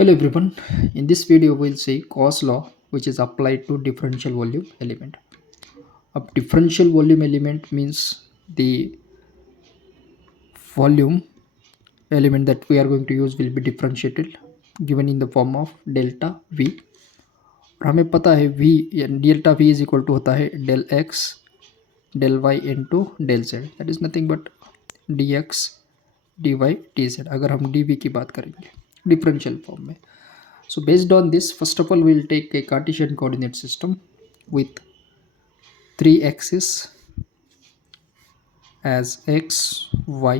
Hello everyone. In this video we'll see Gauss law which is applied to differential volume element. A differential volume element means the volume element that we are going to use will be differentiated given in the form of delta V. और हमें पता है V delta V is equal to होता है del x del y into del z that is nothing but dx dy dz अगर हम dv की बात करेंगे डिफरेंशियल फॉर्म में. So based on this, first of all, we'll take a Cartesian coordinate system with three axes as x, y,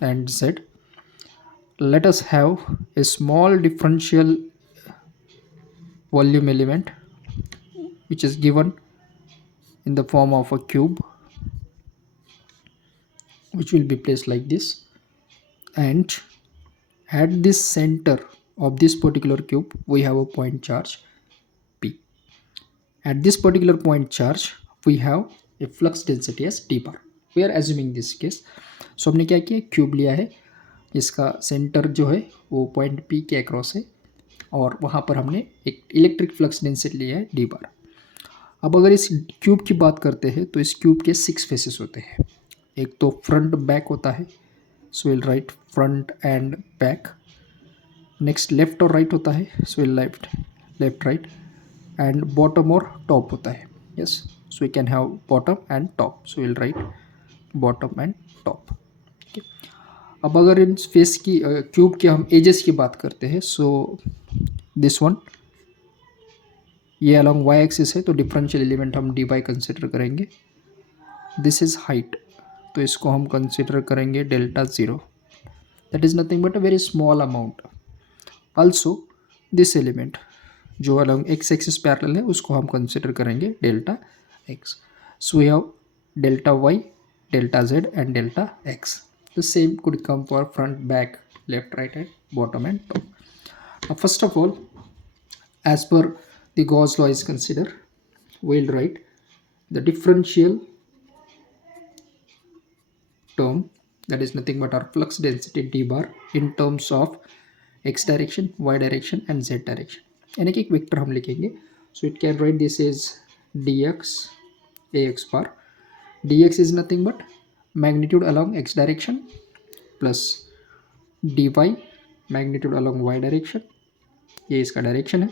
and z. Let us have a small differential volume element which is given in the form of a cube, which will be placed like this, and at this center of this particular cube we have a point charge p. At this particular point charge we have a flux density as d bar. We are assuming this case. So हमने क्या किया, cube लिया है जिसका centre जो है वो point P के अक्रॉस है और वहाँ पर हमने एक इलेक्ट्रिक फ्लक्स डेंसिटी लिया है डी बार. अब अगर इस क्यूब की बात करते हैं तो इस क्यूब के 6 फेसेस होते हैं. एक तो फ्रंट बैक होता है, so will write front and back. Next left और राइट होता है, so we'll left right. And bottom और टॉप होता है. Yes, so we can have bottom and top, so will write bottom and top. अब अगर इन फेस की cube के हम एजेस की बात करते हैं, सो दिस वन ये अलॉन्ग वाई एक्सिस है तो डिफरेंशियल एलिमेंट हम डी बाई कंसिडर करेंगे. दिस इज हाइट, तो इसको हम कंसिडर करेंगे delta zero. That is nothing but a very small amount. Also this element जो अलॉन्ग एक्स एक्सिस पैरेलल है उसको हम कंसिडर करेंगे delta X. So we have delta Y, delta Z and delta X. The same could come for front, back, left, right, and bottom and top. Now, first of all, as per the Gauss law is considered, we'll write the differential term, that is nothing but our flux density d bar in terms of x direction, y direction and z direction. यानी कि एक vector हम लिखेंगे. So it can write this is dx ax bar. dx is nothing but magnitude along x direction plus dy magnitude along y direction, ये इसका direction है,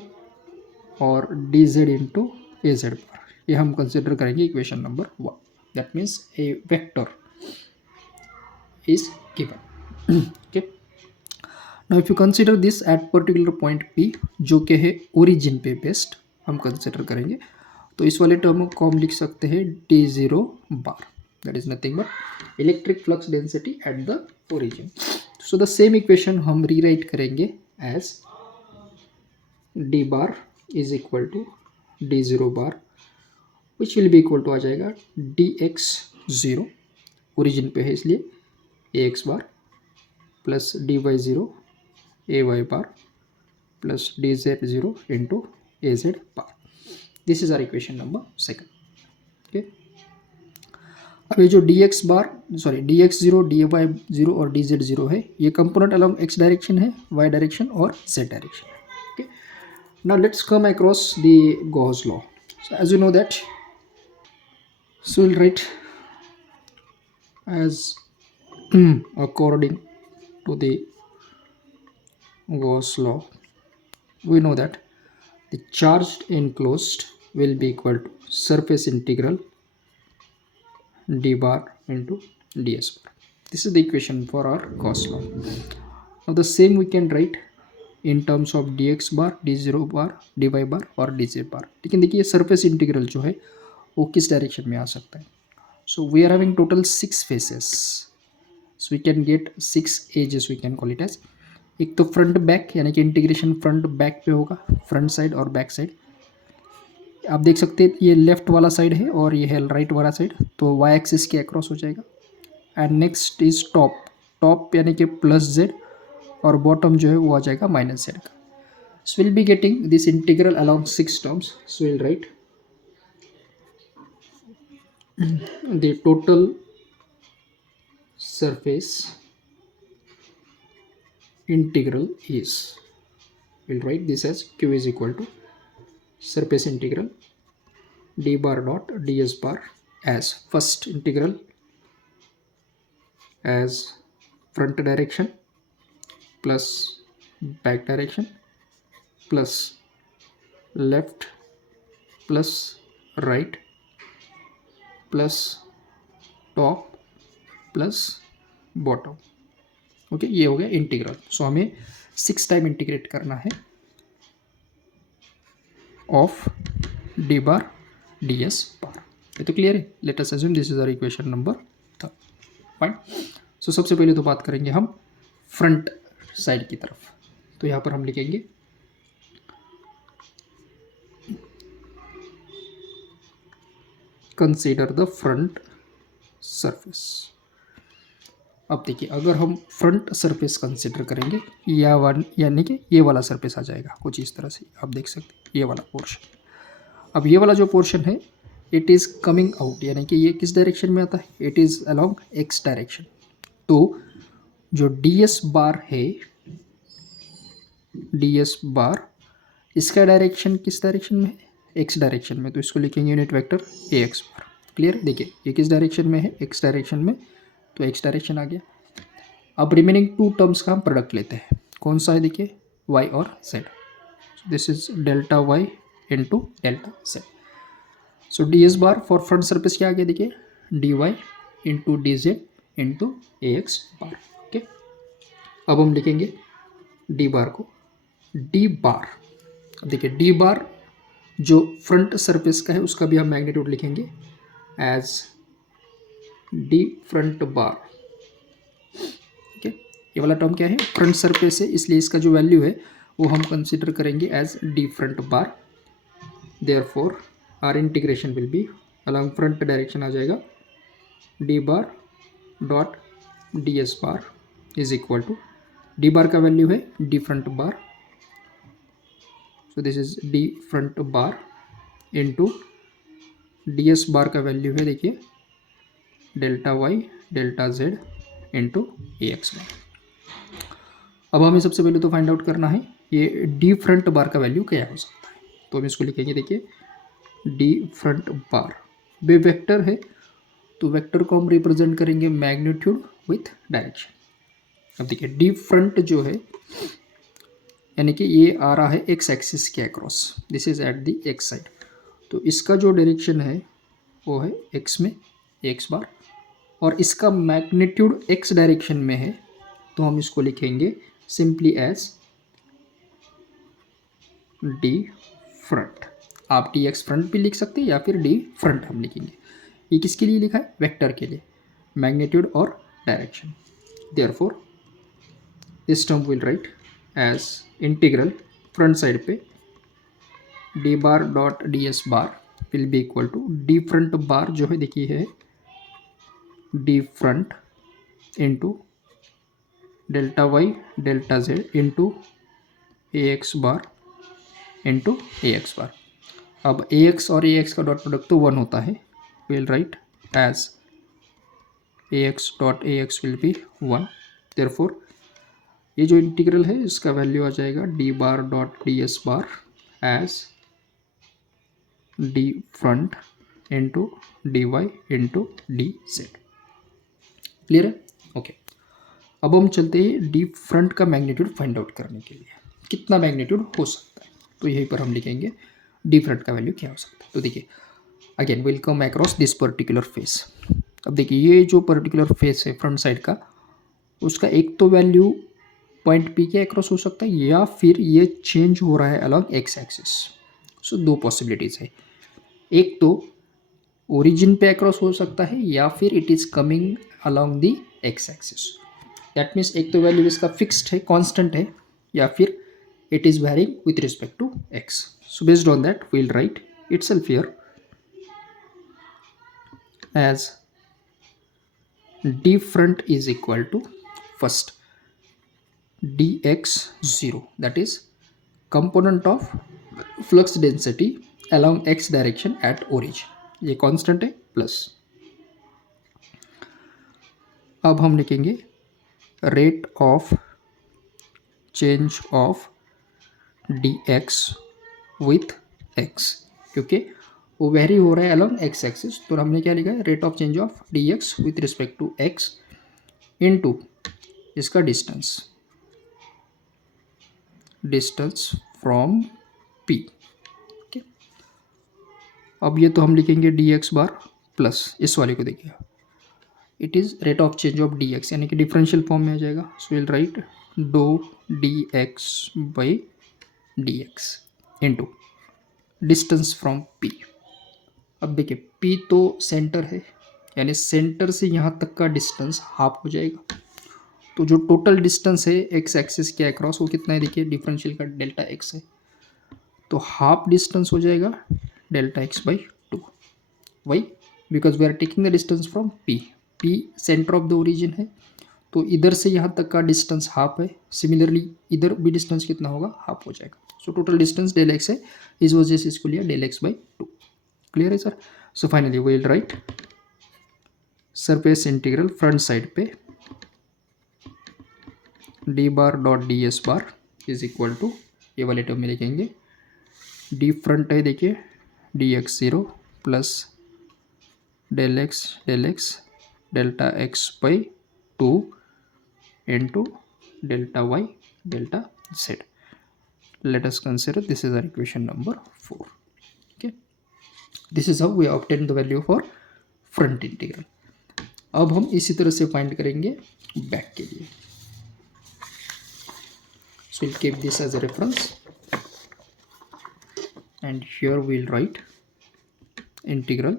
और dz into ए Z बार ये हम कंसिडर करेंगे equation number 1. That means A vector is given. Okay, now if you consider this at particular point p जो कि है ओरिजिन पे बेस्ड हम कंसिडर करेंगे, तो इस वाले टर्म को हम लिख सकते हैं d0 bar. That is nothing but electric flux density at the origin. So the same equation हम रीराइट करेंगे as D bar is equal to d0 bar which will be equal to आ जाएगा dx0 origin पे है इसलिए ax bar plus dy0 ay bar plus dz0 into az bar. This is our equation number 2. Okay, अब ये जो dx बार dx0 dy0 और dz0 है ये कंपोनेंट अलॉन्ग x डायरेक्शन है, y डायरेक्शन और z डायरेक्शन है. Okay, now let's come across the Gauss law. So as you know that, so we'll write as according to the Gauss law, we know that the charged enclosed will be equal to surface integral d bar into ds bar. This is the equation for our Gauss law. Now the same we can write in terms of dx bar, d0 bar, dy bar और dz bar. लेकिन देखिए surface integral जो है वो किस direction में आ सकता है. So we are having total 6 faces, so we can get 6 edges we can call it as. एक तो फ्रंट बैक यानी कि इंटीग्रेशन फ्रंट बैक पे होगा, फ्रंट साइड और बैक साइड. आप देख सकते हैं ये लेफ्ट वाला साइड है और ये है राइट वाला साइड, तो वाई एक्सिस के अक्रॉस हो जाएगा. And next is top, top यानी कि प्लस जेड और बॉटम जो है वो आ जाएगा माइनस जेड का. सो will be getting this integral along 6 terms. So will write the total surface integral is we'll write this as q is equal to surface integral d bar dot ds bar as first integral as front direction plus back direction plus left plus right plus top plus bottom. Okay, ये हो गया integral. सो हमें 6 time integrate करना है of D bar D S bar. ये तो clear है. Let us assume this is our equation number 3. Fine. So सबसे पहले तो बात करेंगे हम फ्रंट साइड की तरफ. तो यहाँ पर हम लिखेंगे कंसीडर द फ्रंट सरफेस. अब देखिए, अगर हम फ्रंट सरफेस कंसिडर करेंगे यानी कि ये वाला सरफेस आ जाएगा कुछ इस तरह से. आप देख सकते हैं ये वाला पोर्शन. अब ये वाला जो पोर्शन है इट इज़ कमिंग आउट, यानी कि ये किस डायरेक्शन में आता है? It is along x direction. तो जो डी एस बार है, डी एस बार, इसका डायरेक्शन किस डायरेक्शन में है? एक्स डायरेक्शन में. तो इसको लिखेंगे unit vector A X bar. Clear. देखिए ये किस डायरेक्शन में है? एक्स डायरेक्शन में. तो एक्स डायरेक्शन आ गया. अब रिमेनिंग 2 टर्म्स का हम प्रोडक्ट लेते हैं. कौन सा है? देखिए y और z. This is delta y into delta z. So D S bar for front surface क्या आ गया? देखिए D Y into D Z into A X bar. Okay, अब हम लिखेंगे डी बार को डी बार. अब देखिए डी बार जो फ्रंट सरफेस का है उसका भी हम मैग्नीट्यूड लिखेंगे एज डी फ्रंट बार. ओके, ये वाला टर्म क्या है? फ्रंट सरफेस है, इसलिए इसका जो वैल्यू है वो हम कंसीडर करेंगे as D front bar. Therefore our integration will be along front direction आ जाएगा D bar dot D S bar is equal to D bar का वैल्यू है D front bar. So this is D front bar into D S bar का value है देखिए delta Y delta Z into A X bar. अब हमें सबसे पहले तो फाइंड आउट करना है ये डी फ्रंट बार का वैल्यू क्या हो सकता है. तो हम इसको लिखेंगे देखिए डी फ्रंट बार. वे वेक्टर है तो वेक्टर को हम रिप्रेजेंट करेंगे मैग्नीट्यूड विथ डायरेक्शन. अब देखिए डी फ्रंट जो है यानी कि ये आ रहा है एक्स एक्सिस के across. This is at the x side. तो इसका जो डायरेक्शन है वो है एक्स में एक्स बार, और इसका मैग्नीट्यूड एक्स डायरेक्शन में है. तो हम इसको लिखेंगे सिंपली एज डी फ्रंट. आप डी एक्स फ्रंट भी लिख सकते हैं या फिर डी फ्रंट हम लिखेंगे. ये किसके लिए लिखा है? वेक्टर के लिए, मैग्नीट्यूड और direction. Therefore this term will write as integral front side पे D bar dot D S bar will be equal to D front bar जो है देखिए है D front into delta Y delta Z into A X bar into A X bar. अब A X और A X का dot product तो 1 होता है. Will write as A X dot A X will B 1. Therefore ये जो integral है इसका वैल्यू आ जाएगा D bar dot D S bar as D front into D Y into D Z. Clear है? ओके, अब हम चलते हैं डी फ्रंट का मैग्नीट्यूड फाइंड आउट करने के लिए. कितना मैग्नीट्यूड हो सकता है? तो यहीं पर हम लिखेंगे डी फ्रंट का वैल्यू क्या हो सकता है. तो देखिए again will come across this particular face. अब देखिए ये जो पर्टिकुलर फेस है फ्रंट साइड का, उसका एक तो वैल्यू पॉइंट पी के अक्रॉस हो सकता है या फिर ये चेंज हो रहा है अलॉन्ग एक्स एक्सिस. सो 2 पॉसिबिलिटीज़ है. एक तो ओरिजिन पे अक्रॉस हो सकता है या फिर it is coming along the x axis. That means एक तो वैल्यू इसका फिक्स्ड है, कांस्टेंट है, या फिर it is varying with respect to X. So based on that we'll write itself here as d front is equal to first dx0, that is component of flux density along x direction at origin. ये constant है plus. अब हम लिखेंगे rate of change of D X with x, क्योंकि वो very हो रहा है अलॉन्ग एक्स एक्सिस, तो हमने क्या लिखा है, rate of change of D X with respect to X into इसका डिस्टेंस फ्रॉम पी। ओके, अब ये तो हम लिखेंगे डी एक्स बार प्लस इस वाले को देखिए, it is rate of change of D X, यानी कि डिफरेंशियल फॉर्म में आ जाएगा। So will write do D X by D X into distance from P. अब देखिए पी तो सेंटर है, यानी सेंटर से यहाँ तक का डिस्टेंस हाफ हो जाएगा, तो जो टोटल डिस्टेंस है एक्स एक्सिस के अक्रॉस वो कितना है, देखिए डिफरेंशियल का डेल्टा एक्स है, तो हाफ डिस्टेंस हो जाएगा delta X by two. Why? Because we are taking the distance from P, P centre of the origin है, तो इधर से यहाँ तक का डिस्टेंस हाफ है, सिमिलरली इधर भी डिस्टेंस कितना होगा, हाफ हो जाएगा। So total distance del X है, इस वजह से इसको लिया del X by two. Clear है sir? So finally we will write surface integral front side पे D bar dot D S bar is equal to, ये वाले टर्म में लिखेंगे डी फ्रंट है देखिए D X zero plus del X delta X by two into delta Y delta Z. Let us consider this is our equation number 4. Okay, this is how we obtain the value for front integral. अब हम इसी तरह से find करेंगे back के लिए। So we'll keep this as a reference and here we'll write integral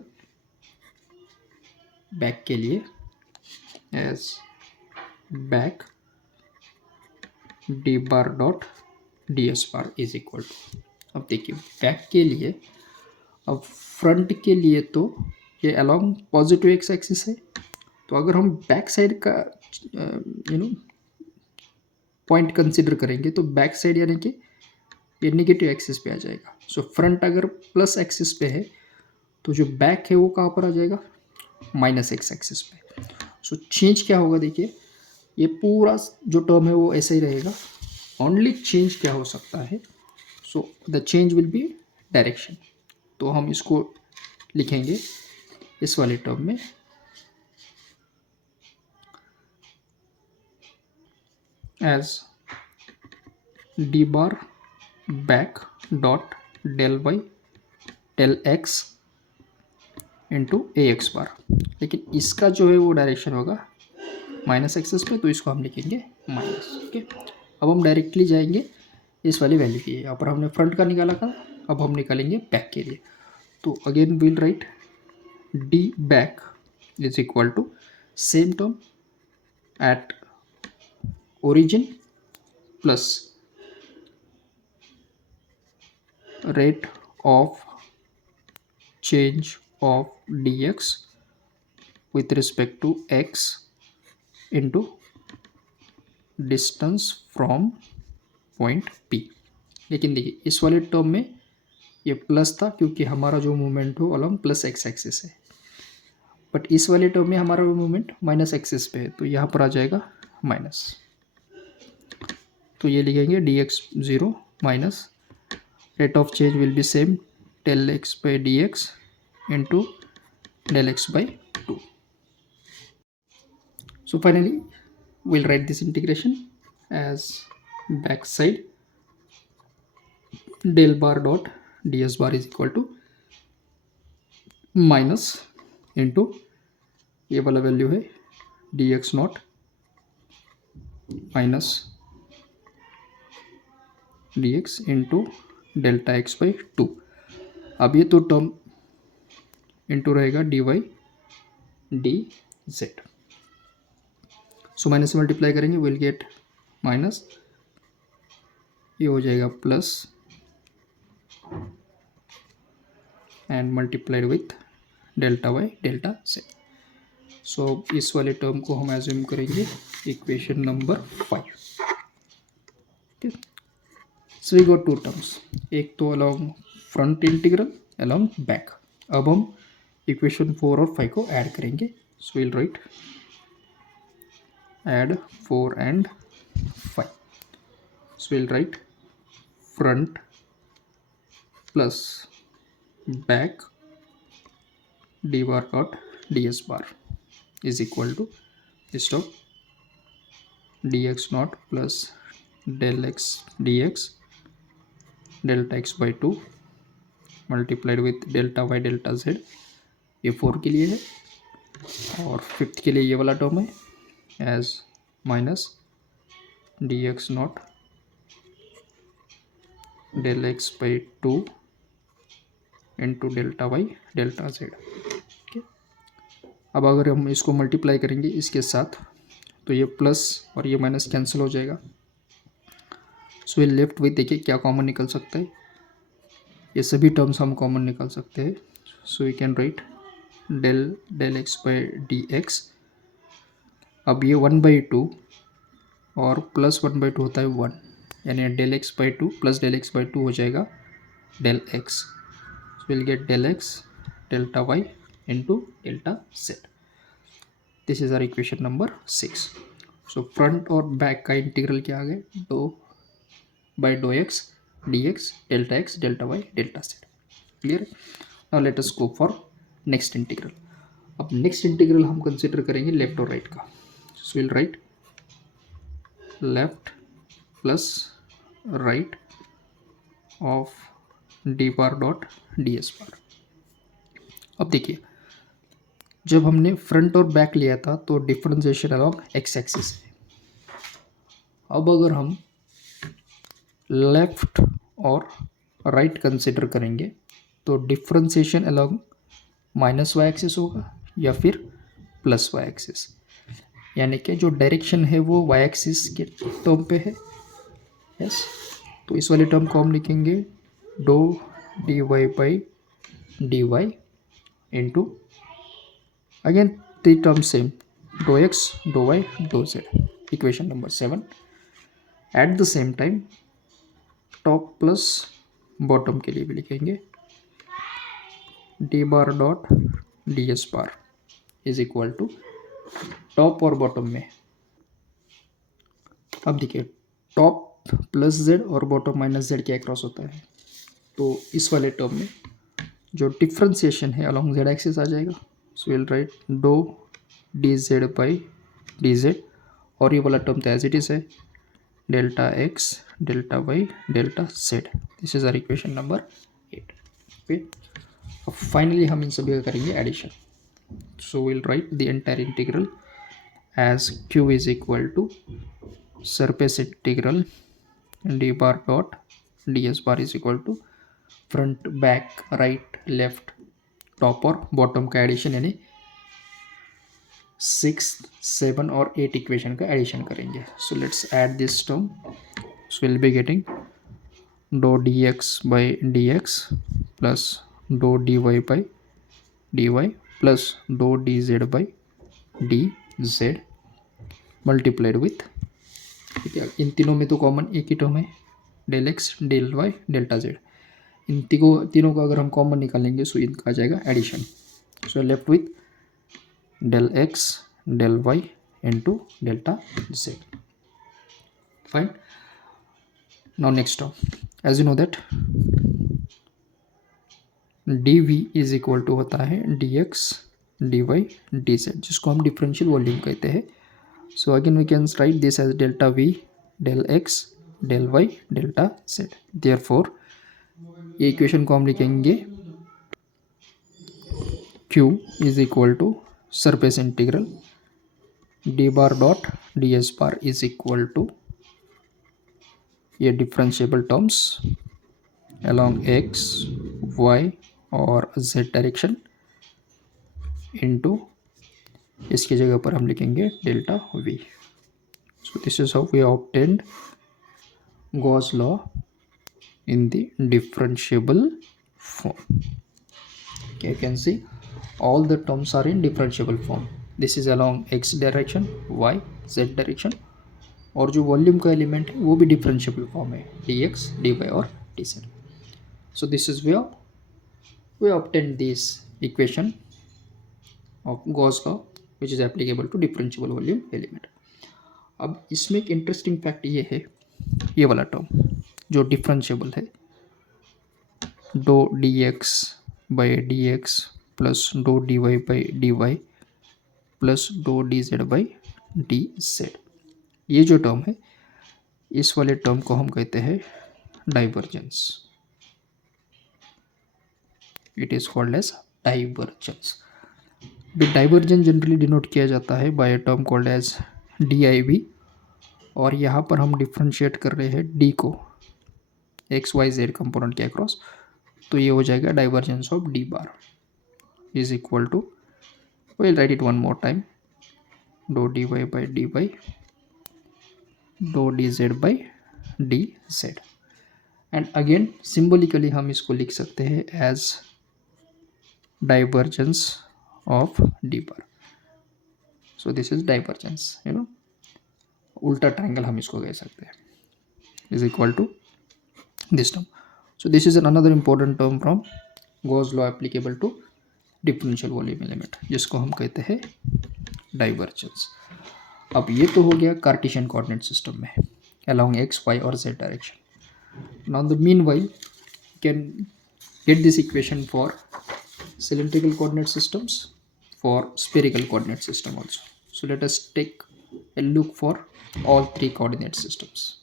back के लिए as back d bar dot ds bar is equal to, अब देखिए बैक के लिए, अब फ्रंट के लिए तो ये अलॉन्ग पॉजिटिव एक्स एक्सिस है, तो अगर हम बैक साइड का पॉइंट कंसिडर करेंगे तो बैक साइड यानी कि ये नेगेटिव एक्सिस पे आ जाएगा। सो फ्रंट अगर प्लस एक्सिस पे है तो जो बैक है वो कहाँ पर आ जाएगा, माइनस एक्स एक्सिस पे। सो चेंज क्या होगा, देखिए ये पूरा जो टर्म है वो ऐसे ही रहेगा, ओनली चेंज क्या हो सकता है, so the change will be direction. तो हम इसको लिखेंगे इस वाले टर्म में as D bar back dot del Y del X into A X bar, लेकिन इसका जो है वो डायरेक्शन होगा माइनस एक्सिस पे, तो इसको हम लिखेंगे माइनस। ओके, अब हम डायरेक्टली जाएंगे इस वाली वैल्यू की, यहाँ पर हमने फ्रंट का निकाला था, अब हम निकालेंगे बैक के लिए। तो again we'll write D back is equal to same term at origin plus rate of change of D X with respect to X into distance from point P. लेकिन देखिए इस वाले टर्म में ये प्लस था क्योंकि हमारा जो मूवमेंट हो अलॉन्ग प्लस एक्स एक्सिस है, बट इस वाले टर्म में हमारा मूवमेंट माइनस एक्सिस पे है, तो यहाँ पर आ जाएगा माइनस। तो ये लिखेंगे D X zero minus rate of change will be same del X by D X into del X by two. So finally we'll write this integration as backside del bar dot ds bar is equal to minus into ये वाला value है D X not minus D X into delta X by two. अब ये तो term into रहेगा D Y D Z. So minus से multiply करेंगे will get minus, ये हो जाएगा plus and multiplied with delta Y delta Z. So इस वाले टर्म को हम एज्यूम करेंगे इक्वेशन नंबर 5। ठीक, so we got two terms, एक तो along front integral along back. अब हम इक्वेशन 4 और 5 को ऐड करेंगे। So will write add 4 and 5. So we'll write front plus back D bar dot D S bar is equal to stop D X naught plus del X D X delta X by two multiplied with delta Y delta Z. ये 4 के लिए है और 5th के लिए ये वाला term है as minus D X naught del X by two into delta Y delta Z. Okay, अब अगर हम इसको मल्टीप्लाई करेंगे इसके साथ तो ये प्लस और ये माइनस कैंसिल हो जाएगा। सो ये लेफ्ट विथ देखिए क्या कॉमन निकल सकता है, ये सभी टर्म्स हम कॉमन निकाल सकते हैं। So you can write del X by D X. अब ये 1/2 और प्लस 1/2 होता है 1, यानी del X by two plus del X by two हो जाएगा del X. So we'll get del X delta Y into delta Z. This is our equation number 6। So front और back का इंटीग्रल क्या आ गया, do by do X D X delta Y delta Z. Clear. Now let us go for next integral. अब next integral हम consider करेंगे left और right का। So will write left plus right of D bar dot D S bar. अब देखिए जब हमने front और बैक लिया था तो डिफरेंशिएशन अलॉन्ग एक्स एक्सिस है। अब अगर हम लेफ्ट और राइट कंसिडर करेंगे तो differentiation along minus Y axis होगा या फिर प्लस वाई एक्सिस, यानी कि जो डायरेक्शन है वो वाई एक्सिस के टर्म पे है। यस, तो इस वाले टर्म को हम लिखेंगे do D Y by D Y into again the term same do X do Y do Z, equation number 7। At the same time top plus bottom के लिए भी लिखेंगे D bar dot D S bar is equal to top और bottom में। अब देखिए top plus Z और bottom minus Z के अक्रॉस होता है, तो इस वाले टर्म में जो डिफ्रेंसिएशन है अलॉन्ग जेड एक्सिस आ जाएगा। So will write do D Z by D Z और ये वाला टर्म तो एज इट इज है delta X delta Y delta Z. This is our equation number 8। Okay, अब फाइनली हम इन सभी का करेंगे addition. So will write the entire integral as Q is equal to surface integral D bar dot D S bar is equal to front back right left top और bottom का addition, यानी 6, 7 और 8 equation का addition करेंगे। So let's add this term. So will be getting do D X by D X plus dough D Y by D Y plus dough D Z by D Z multiplied with, ठीक है, इन तीनों में तो common एक ही term है del X del Y delta Z. इन तीनों को अगर हम कॉमन निकालेंगे सो इनका आ जाएगा addition. So left with del X del Y into delta Z. Fine. Now next term as you know that D V is equal to होता है D X D Y D Z, जिसको हम differential volume कहते हैं। So again we can write this as delta V del X del Y delta Z. Therefore ये इक्वेशन को हम लिखेंगे Q is equal to surface integral D bar dot D S bar is equal to ये differentiable terms along X Y और Z direction into इसकी जगह पर हम लिखेंगे delta V. So this is how we obtained Gauss law in the differentiable form. Okay, you can see all the terms are in differentiable form. This is along x direction, y, z direction और जो volume का element है वो भी differentiable form है dx, dy और dz. So this is where we obtained this equation of Gauss law which is applicable to differentiable volume element. अब इसमें एक इंटरेस्टिंग फैक्ट ये है, ये वाला टर्म जो डिफरेंशिएबल है, डो D X by D X plus dough D Y by D Y plus dough D Z by D Z, ये जो टर्म है इस वाले टर्म को हम कहते हैं divergence. It is called as divergence. Divergence generally denote किया जाता है by a term called as D I V, और यहाँ पर हम डिफ्रेंशिएट कर रहे हैं डी को एक्स वाई जेड कंपोनेंट के अक्रॉस, तो ये हो जाएगा divergence of D bar is equal to, we'll write it one more time, dou dy by dy dou dz by dz. And again symbolically हम इसको लिख सकते हैं as divergence of D bar. So this is divergence, उल्टा triangle हम इसको कह सकते हैं, is equal to this term. So this is another important term from Gauss law applicable to differential volume element, जिसको हम कहते हैं डाइवर्जेंस. अब ये तो हो गया कार्टेशियन कोऑर्डिनेट सिस्टम में along x, y और z direction. Now the meanwhile you can get this equation for cylindrical coordinate systems, for spherical coordinate system also. So let us take a look for all three coordinate systems.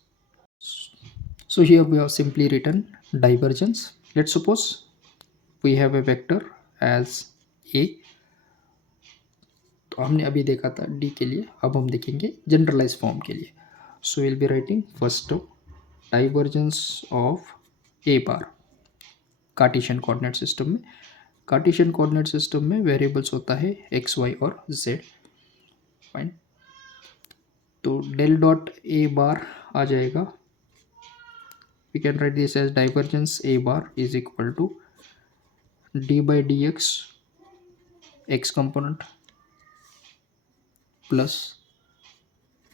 So here we have simply written divergence. Let's suppose we have a vector as a, तो हमने अभी देखा था D के लिए, अब हम देखेंगे जनरलाइज फॉर्म के लिए. So will be writing first divergence of A bar Cartesian coordinate system में. कार्टेशियन कोऑर्डिनेट सिस्टम में वेरिएबल्स होता है एक्स वाई और जेड. फाइन, तो डेल डॉट ए बार आ जाएगा, we can write this as divergence A bar is equal to D by D X component plus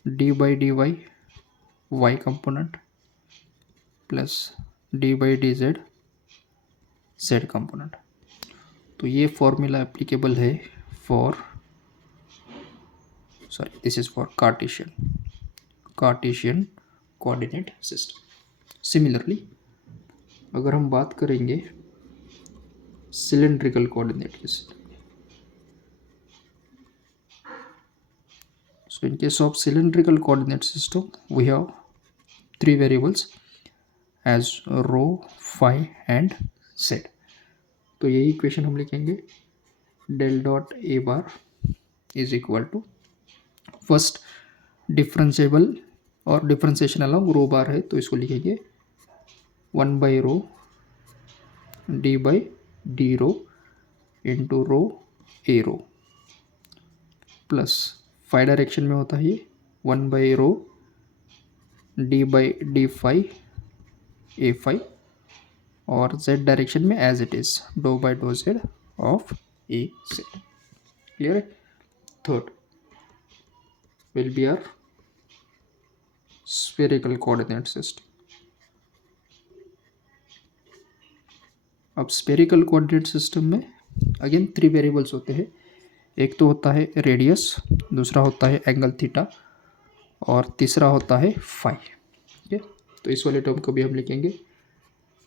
D by D Y component plus D by D Z component. तो ये formula applicable है for, sorry this is for Cartesian coordinate system. Similarly अगर हम बात करेंगे cylindrical coordinate system, so in case of cylindrical coordinate system we have three variables as rho, phi and z. तो यही equation हम लिखेंगे del dot A bar is equal to, first differentiable और differentiation along rho bar है, तो इसको लिखेंगे 1 by rho D by D rho into rho A rho plus phi direction में होता है ये 1 by rho D by D phi A phi, और z डायरेक्शन में as it is do by do Z of A Z. Clear है. Third will be our spherical coordinate system. अब spherical coordinate system में again three variables होते हैं. एक तो होता है रेडियस, दूसरा होता है एंगल थीटा, और तीसरा होता है फाई. ठीक है, तो इस वाले टर्म को भी हम लिखेंगे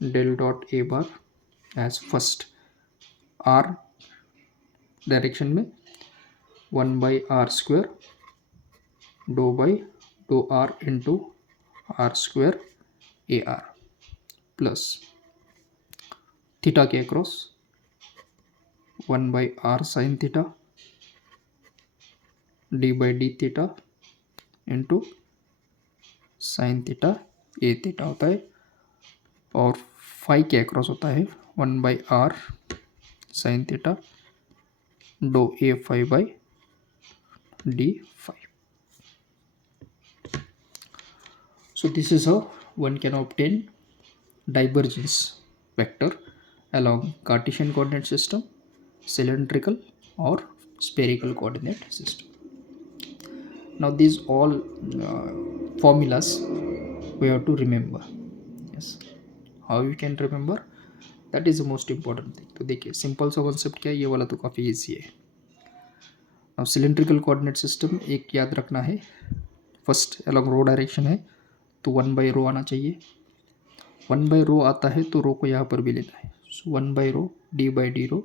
del dot A bar as first R direction में 1 by R square do by do R into R square A R plus theta के across 1 by R sine theta D by D theta into sine theta A theta होता है, और phi के across होता है 1 by R sine theta do A phi by D phi. So this is how one can obtain divergence vector along Cartesian coordinate system, cylindrical or spherical coordinate system. Now these all formulas we have to remember. Yes, how you can remember, that is the most important thing. तो देखिए simple सा concept क्या है, ये वाला तो काफ़ी easy है. अब सिलेंड्रिकल कोऑर्डिनेट सिस्टम एक याद रखना है, फर्स्ट अलॉन्ग रो डायरेक्शन है तो 1 बाई रो आना चाहिए. वन बाई रो आता है तो रो को यहाँ पर भी लेना है. So one by rho D by D rho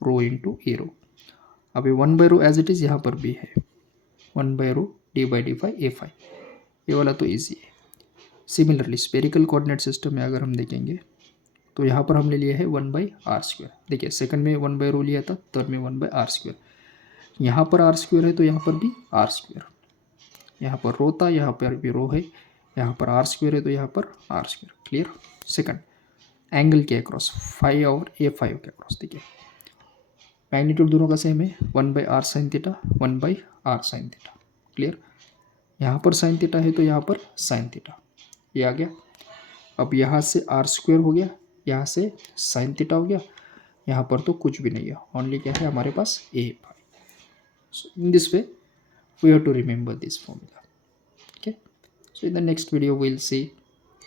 rho into A rho. अभी one by rho as it is यहाँ पर भी है, one by rho D by D phi A phi. ये वाला तो ईजी है. सिमिलरली स्पेरिकल कोऑर्डिनेट सिस्टम में अगर हम देखेंगे तो यहाँ पर हमने लिया है वन बाई आर स्क्वायर. देखिए सेकंड में वन बाई रो लिया था, थर्ड में वन बाई आर स्क्वायर. यहाँ पर आर स्क्वायर है तो यहाँ पर भी आर स्क्वायर. यहाँ पर रो था, यहाँ पर भी रो है, यहाँ पर आर स्क्वायर है तो यहाँ पर R square. Clear. Second, angle के अक्रॉस फाइव और ए फाइव के अक्रॉस. देखिए मैग्नीट्यूड दोनों का सेम है, one by R sine theta, one by R sine theta. Clear. यहाँ पर साइन थीटा है तो यहाँ पर साइन थीटा. ये आ गया. अब यहाँ से आर स्क्वायर हो गया, यहाँ से साइन थीटा हो गया, यहाँ पर तो कुछ भी नहीं है, ओनली क्या है हमारे पास ए five. So in this way we have to remember this formula. Okay, so in the next video we'll see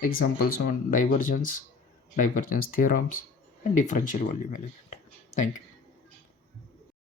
examples on divergence theorems and differential volume element. Thank you.